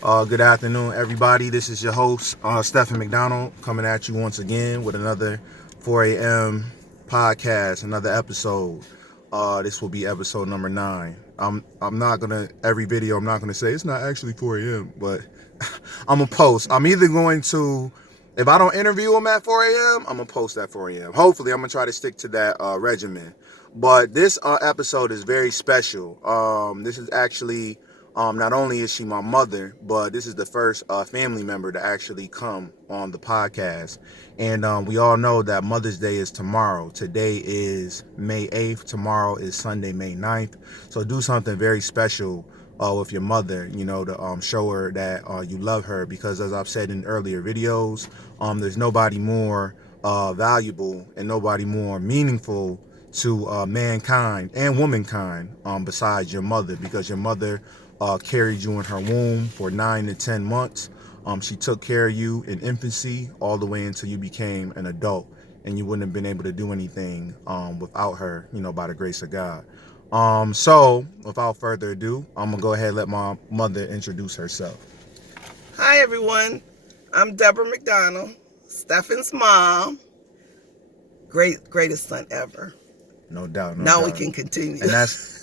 Good afternoon, everybody. This is your host, Stephen McDonald, coming at you once again with another 4 a.m. podcast, another episode. This will be episode number 9. I'm not gonna every video. I'm not gonna say it's not actually 4 a.m., but I'm gonna post. I'm either going to, if I don't interview them at 4 a.m., I'm gonna post at 4 a.m. Hopefully, I'm gonna try to stick to that regimen. But this episode is very special. This is actually not only is she my mother, but this is the first family member to actually come on the podcast. And we all know that Mother's Day is tomorrow. Today is May 8th. Tomorrow is Sunday, May 9th. So do something very special with your mother, to show her that you love her. Because as I've said in earlier videos, there's nobody more valuable and nobody more meaningful to mankind and womankind besides your mother, because your mother carried you in her womb for 9 to 10 months. She took care of you in infancy all the way until you became an adult, and you wouldn't have been able to do anything without her, by the grace of God. So without further ado, I'm gonna go ahead and let my mother introduce herself. Hi everyone, I'm Debra McDonald, Stephen's mom. Greatest son ever. No doubt. Now we can continue.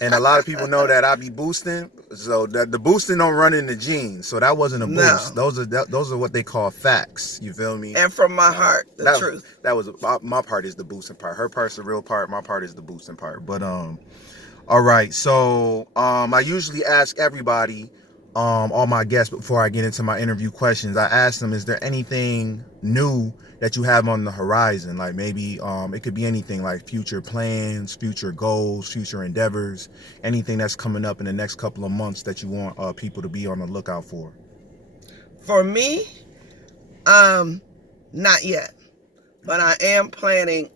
And a lot of people know that I be boosting. So the boosting don't run in the genes. So that wasn't a boost. No. Those are what they call facts. You feel me? And from my heart, the truth. That was my part is the boosting part. Her part's the real part. My part is the boosting part. But all right. So I usually ask everybody, all my guests, before I get into my interview questions, I ask them, is there anything new that you have on the horizon? Like maybe it could be anything, like future plans, future goals, future endeavors, anything that's coming up in the next couple of months that you want people to be on the lookout for. For me, not yet, but I am planning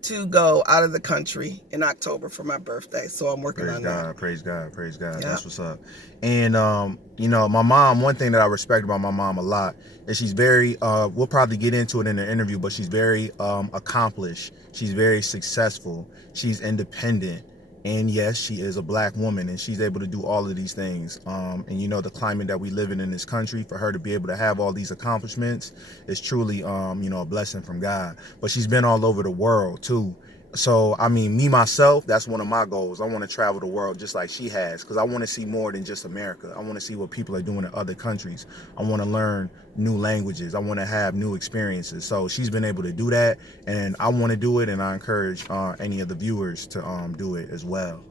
to go out of the country in October for my birthday, so I'm working on that. Praise God. Yeah. That's what's up. And my mom, one thing that I respect about my mom a lot is she's very we'll probably get into it in the interview, but she's very accomplished. She's very successful. She's independent. And yes, she is a black woman, and she's able to do all of these things. And the climate that we live in this country, for her to be able to have all these accomplishments is truly, a blessing from God. But she's been all over the world too. So, me, myself, that's one of my goals. I want to travel the world just like she has, because I want to see more than just America. I want to see what people are doing in other countries. I want to learn new languages. I want to have new experiences. So she's been able to do that, and I want to do it, and I encourage any of the viewers to do it as well.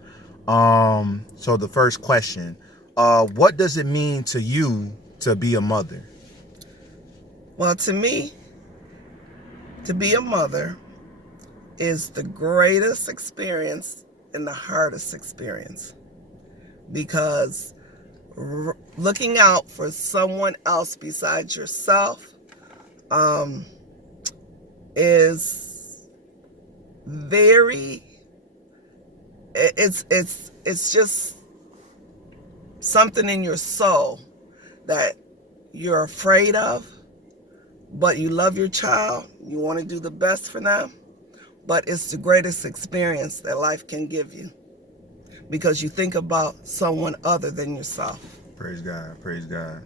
So the first question, what does it mean to you to be a mother? Well, to me, to be a mother is the greatest experience and the hardest experience, because looking out for someone else besides yourself is very, it's just something in your soul that you're afraid of, but you love your child, you want to do the best for them. But it's the greatest experience that life can give you, because you think about someone other than yourself. Praise God.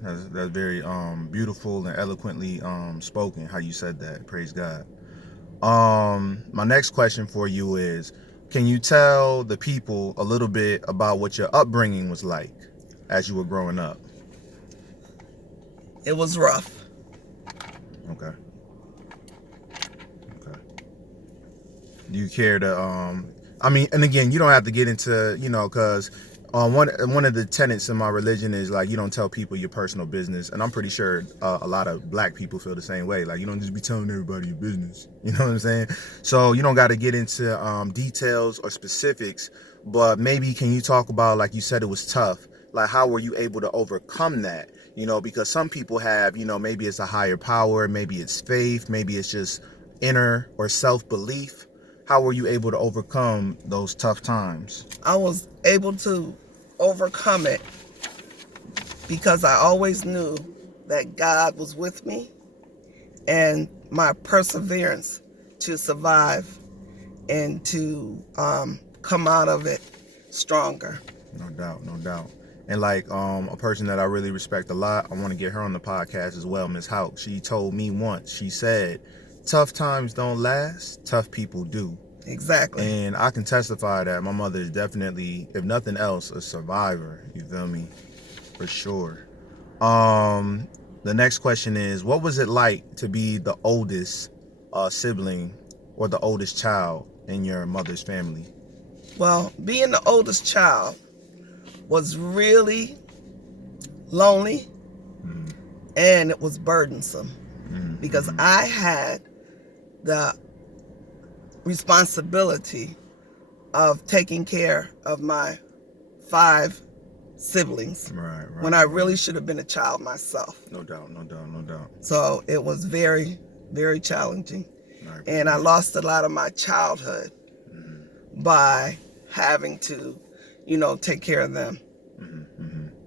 That's very beautiful and eloquently spoken, how you said that. Praise God. My next question for you is, can you tell the people a little bit about what your upbringing was like as you were growing up? It was rough. Okay. Do you care to and again, you don't have to get into, because one of the tenets in my religion is, like, you don't tell people your personal business, and I'm pretty sure a lot of black people feel the same way. Like, you don't just be telling everybody your business, you know what I'm saying? So you don't got to get into details or specifics, but maybe can you talk about, like you said, it was tough, like how were you able to overcome that? Because some people have, maybe it's a higher power, maybe it's faith, maybe it's just inner or self-belief. How were you able to overcome those tough times? I was able to overcome it because I always knew that God was with me, and my perseverance to survive and to come out of it stronger. No doubt. And like a person that I really respect a lot, I want to get her on the podcast as well, Miss Hauk. She told me once, she said, tough times don't last, tough people do. Exactly. And I can testify that my mother is definitely, if nothing else, a survivor. You feel me? For sure. The next question is, what was it like to be the oldest sibling or the oldest child in your mother's family? Well, being the oldest child was really lonely, and it was burdensome because I had the responsibility of taking care of my 5 siblings, Right. when I really should have been a child myself. No doubt. So it was very, very challenging. Right. And I lost a lot of my childhood by having to, take care of them.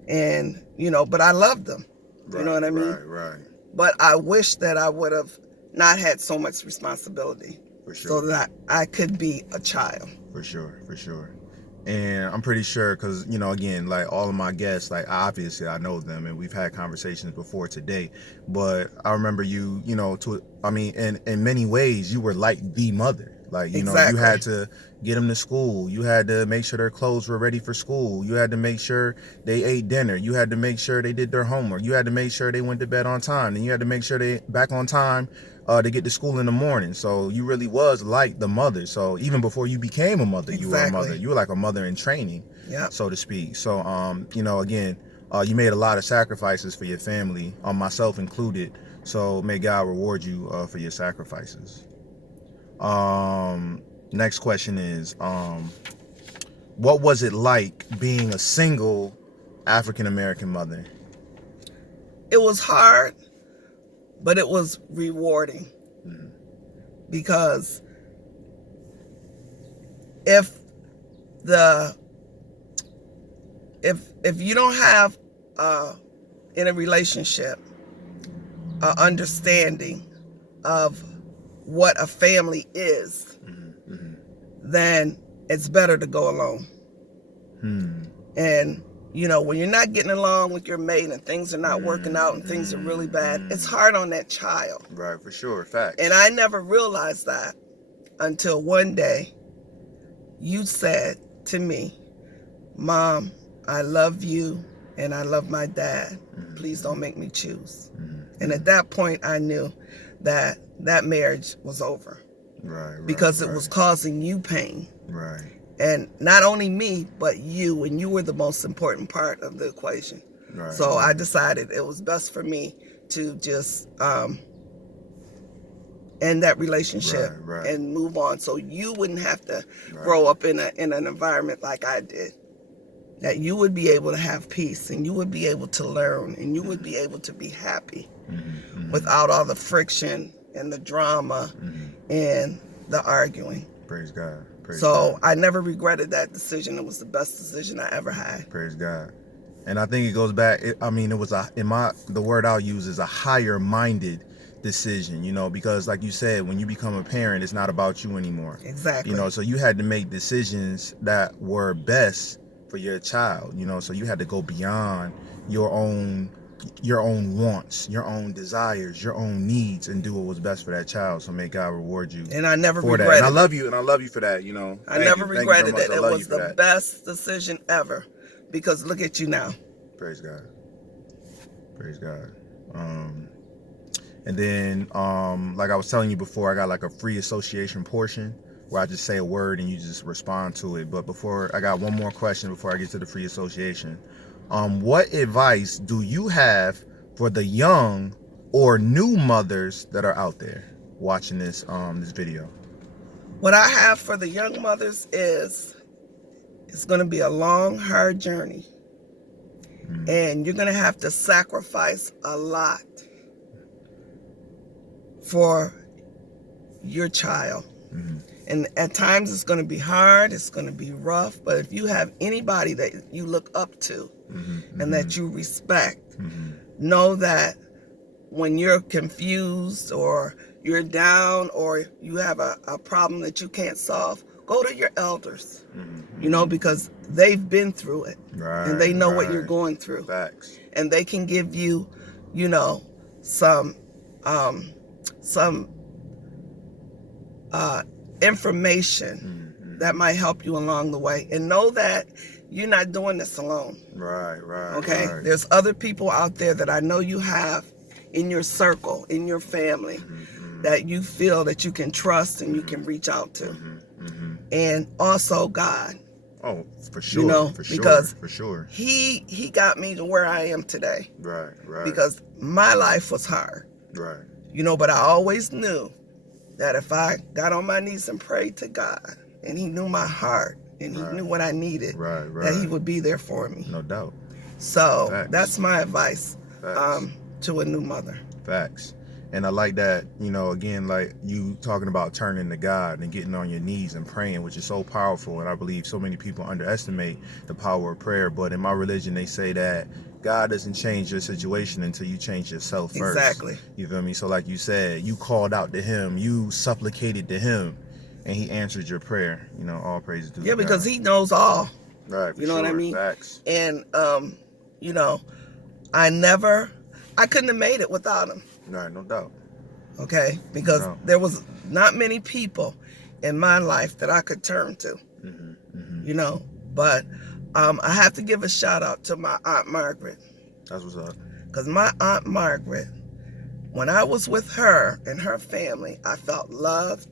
And, but I loved them. Right, you know what I mean? Right. But I wish that I would have not had so much responsibility. For sure. So that I could be a child. For sure. And I'm pretty sure, because, again, like all of my guests, like obviously I know them and we've had conversations before today, but I remember you, in many ways, you were like the mother. Like, Exactly. You had to get them to school. You had to make sure their clothes were ready for school. You had to make sure they ate dinner. You had to make sure they did their homework. You had to make sure they went to bed on time. And you had to make sure they back on time to get to school in the morning. So you really was like the mother. So even before you became a mother, you were a mother. You were like a mother in training, so to speak. So, again, you made a lot of sacrifices for your family, myself included. So may God reward you for your sacrifices. Next question is, what was it like being a single African-American mother? It was hard, but it was rewarding. Because if you don't have in a relationship an understanding of what a family is, then it's better to go alone. And when you're not getting along with your mate and things are not working out and things are really bad, it's hard on that child. Right, for sure, fact. And I never realized that until one day you said to me, Mom, I love you and I love my dad. Please don't make me choose. And at that point I knew that marriage was over. Right. Because it was causing you pain. Right. And not only me, but you, and you were the most important part of the equation. Right. So I decided it was best for me to just end that relationship and move on, so you wouldn't have to grow up in an environment like I did. That you would be able to have peace, and you would be able to learn, and you would be able to be happy without all the friction and the drama and the arguing. Praise God. So I never regretted that decision. It was the best decision I ever had. Praise God. And I think it goes back. It was the word I'll use is a higher minded decision, because like you said, when you become a parent, it's not about you anymore. Exactly. So you had to make decisions that were best for your child, so you had to go beyond your own wants, your own desires, your own needs, and do what was best for that child. So may God reward you. And I never regretted that. And I love you for that, I never regretted it. It was the best decision ever, because look at you now. Praise God. And then, like I was telling you before, I got like a free association portion where I just say a word and you just respond to it. But I got one more question before I get to the free association. What advice do you have for the young or new mothers that are out there watching this video? What I have for the young mothers is, it's going to be a long, hard journey. And you're going to have to sacrifice a lot for your child. And at times it's going to be hard, it's going to be rough, but if you have anybody that you look up to and that you respect, know that when you're confused or you're down or you have a problem that you can't solve, go to your elders, because they've been through it. Right. And they know what you're going through. Facts. And they can give you, some information that might help you along the way. And know that you're not doing this alone. Right. Okay? Right. There's other people out there that I know you have in your circle, in your family, that you feel that you can trust and you can reach out to. And also God. Oh, for sure. Because for sure. He got me to where I am today. Right. Because my life was hard. Right. But I always knew that if I got on my knees and prayed to God, and He knew my heart, and He knew what I needed, that He would be there for me. No doubt. So Facts. That's my advice Facts. To a new mother. Facts. And I like that, again, like you talking about turning to God and getting on your knees and praying, which is so powerful. And I believe so many people underestimate the power of prayer. But in my religion, they say that God doesn't change your situation until you change yourself first. Exactly. You feel me? So like you said, you called out to Him, you supplicated to Him, and He answered your prayer. All praise to God. Yeah, because He knows all. Right. You know what I mean? Facts. And, I couldn't have made it without Him. Right, no doubt. Okay? Because there was not many people in my life that I could turn to. But I have to give a shout out to my Aunt Margaret. That's what's up. Because my Aunt Margaret, when I was with her and her family, I felt loved.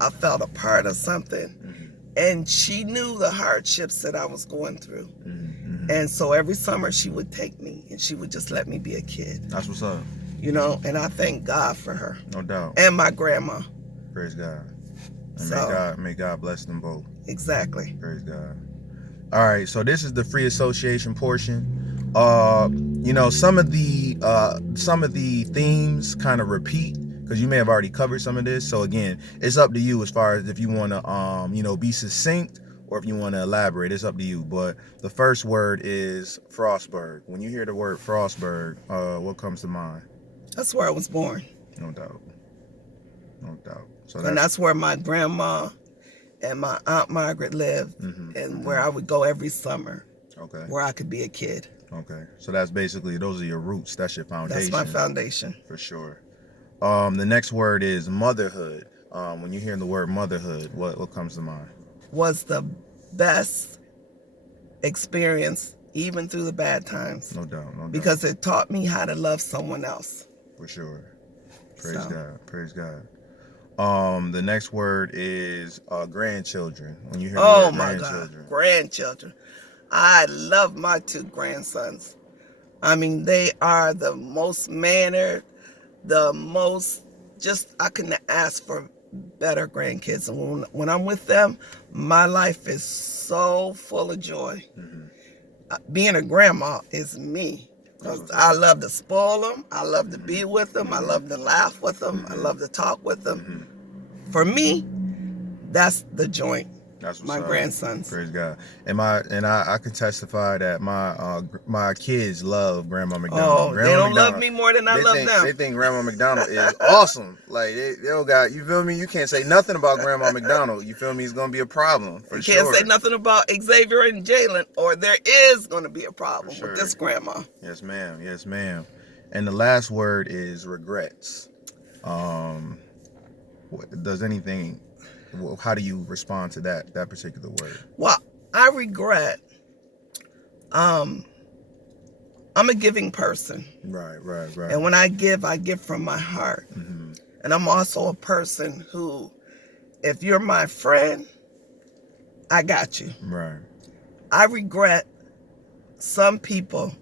I felt a part of something. And she knew the hardships that I was going through. And so every summer she would take me and she would just let me be a kid. That's what's up. And I thank God for her. No doubt. And my grandma. Praise God. And may God bless them both. Exactly. Praise God. All right, so this is the free association portion. Some of the themes kind of repeat because you may have already covered some of this. So again, it's up to you as far as if you want to be succinct or if you want to elaborate. It's up to you. But the first word is Frostburg. When you hear the word Frostburg, what comes to mind? That's where I was born. No doubt. So that's where my grandma and my Aunt Margaret lived, and where I would go every summer. Okay. Where I could be a kid. Okay. So that's basically, those are your roots. That's your foundation. That's my foundation. For sure. The next word is motherhood. When you hear the word motherhood, what comes to mind? Was the best experience, even through the bad times. No doubt. Because it taught me how to love someone else. For sure. Praise God. The next word is grandchildren. When you hear the word grandchildren. God, grandchildren. I love my 2 grandsons. I mean, they are the most mannered, the most, I couldn't ask for better grandkids. And when I'm with them, my life is so full of joy. Being a grandma is me. Because I love to spoil them. I love to be with them. I love to laugh with them. I love to talk with them. For me, that's the joint. That's my grandsons. Praise God. And I can testify that my kids love Grandma McDonald. They don't love me more than I love them. They think Grandma McDonald is awesome. Like they don't got, you feel me? You can't say nothing about Grandma McDonald. You feel me? It's gonna be a problem for sure. You can't say nothing about Xavier and Jalen, or there is gonna be a problem with this grandma. Yes, ma'am. And the last word is regrets. How do you respond to that particular word? Well, I regret. I'm a giving person. Right. And when I give from my heart. And I'm also a person who, if you're my friend, I got you. Right. I regret some people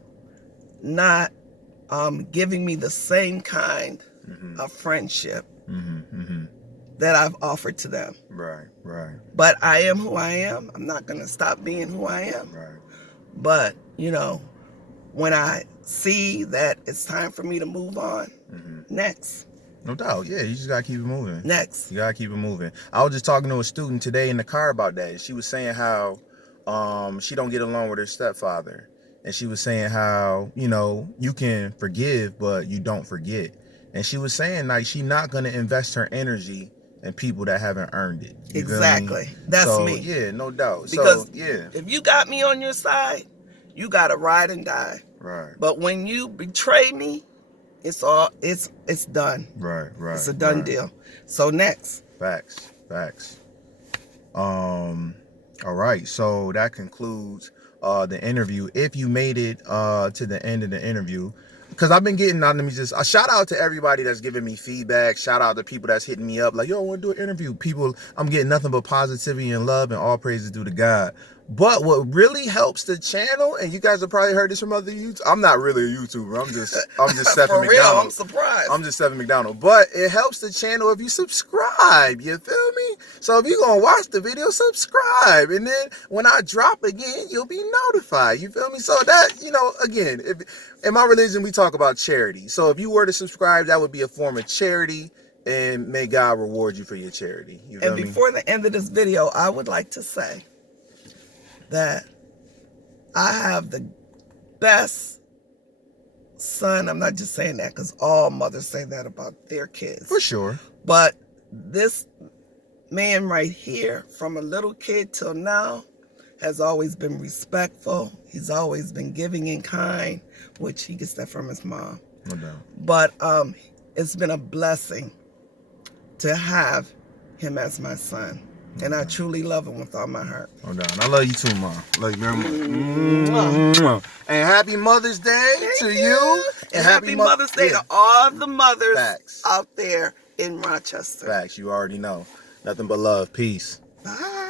not giving me the same kind of friendship that I've offered to them. Right. But I am who I am. I'm not going to stop being who I am. Right. But, when I see that it's time for me to move on, next. No doubt. Yeah, you just got to keep it moving. Next. You got to keep it moving. I was just talking to a student today in the car about that. She was saying how she don't get along with her stepfather. And she was saying how, you can forgive, but you don't forget. And she was saying, like, she's not going to invest her energy and people that haven't earned it. You feel me? Exactly. That's So, me. yeah, no doubt. Because so, yeah. if you got me on your side, you got to ride and die. Right. But when you betray me, it's done. Right. It's a done deal. So next. Facts. All right. So that concludes the interview. If you made it to the end of the interview, because I've been getting let me just a shout out to everybody that's giving me feedback. Shout out to people that's hitting me up like, yo, I want to do an interview. People, I'm getting nothing but positivity and love, and all praises due to God. But what really helps the channel, and you guys have probably heard this from other YouTubers. I'm not really a YouTuber. I'm just Stephen For real, McDonald. I'm surprised. I'm just Stephen McDonald. But it helps the channel if you subscribe. You feel me? So if you're gonna watch the video, subscribe, and then when I drop again, you'll be notified. You feel me? So that, again, if in my religion we talk about charity. So if you were to subscribe, that would be a form of charity, and may God reward you for your charity. You feel and me? before the end of this video, I would like to say that I have the best son. I'm not just saying that because all mothers say that about their kids. For sure. But this man right here, from a little kid till now, has always been respectful. He's always been giving and kind, which he gets that from his mom. No doubt. But it's been a blessing to have him as my son. And I truly love him with all my heart. No doubt. And I love you too, Mom. Love you very much. And happy Mother's Day to you. And happy Mother's Day to all the mothers out there in Rochester. Facts. You already know. Nothing but love. Peace. Bye.